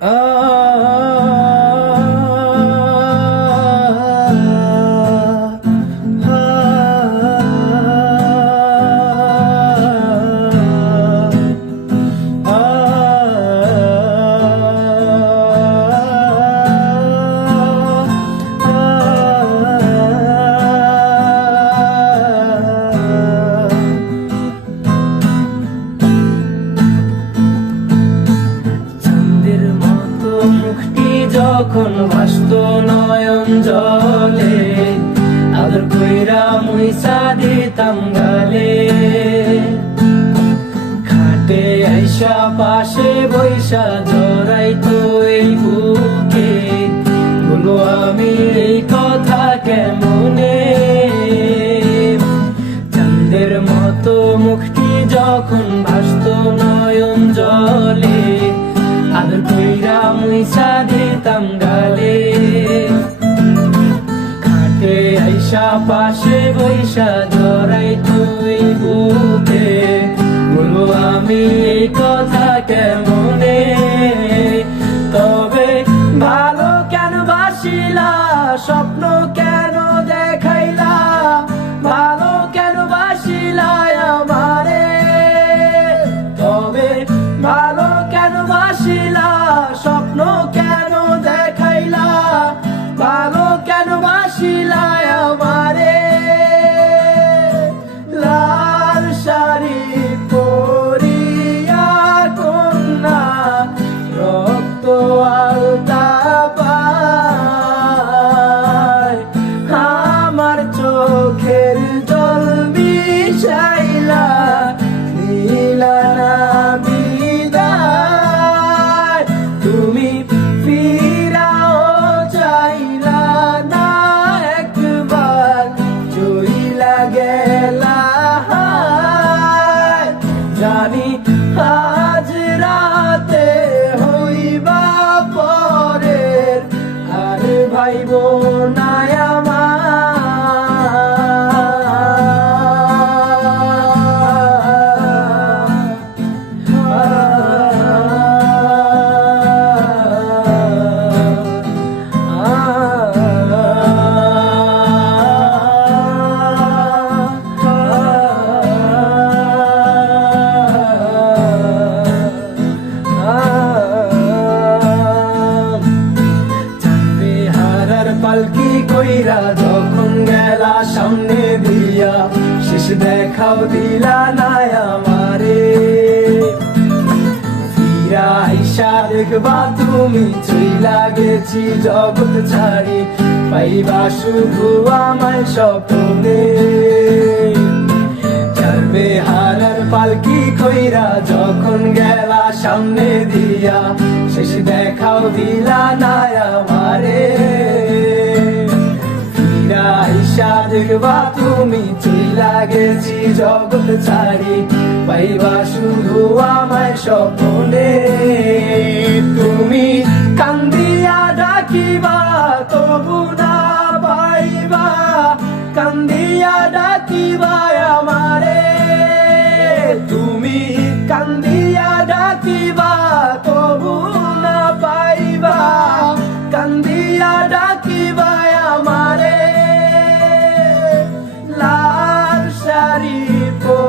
চাঁদের যখন ভাসত নয়ন জলে, আদর কইরা মুইসা দিতাম গালে। খাটে আইসা পাশে বৈশা জড়াই তো এই বুকে, বলো আমি এই কথা কেমনে? চাঁদের মতো মুখটি যখন ভাসত নয়ন জলে, আদর কইরা মুইসা দিতাম গালে। খাটে আইসা পাশে বৈশা ধরাই তুই বুকে। বলো আমি এই কথা কেমনে জানি আজ রাতে হইবা পরের। আর ভাইব না পালকি কইরা যখন গেলা সামনে দিয়া, শেষ দেখাও দিলা না আমারে। ফিরা আইসা দেখবা তুমি, চইলা গেছি জগৎ ছাড়ি, পাইবা শুধু আমায় স্বপ্নে। চারবে হারার পালকি কইরা যখন গেলা সামনে দিয়া, শেষ দেখাও দিলা না আমারে। দেখবা তুমি চইলা গেছি জগৎ ছাড়ি। পাইবা শুধু আমায় স্বপ্নে। তুমি কান্দিয়া ডাকিবা people.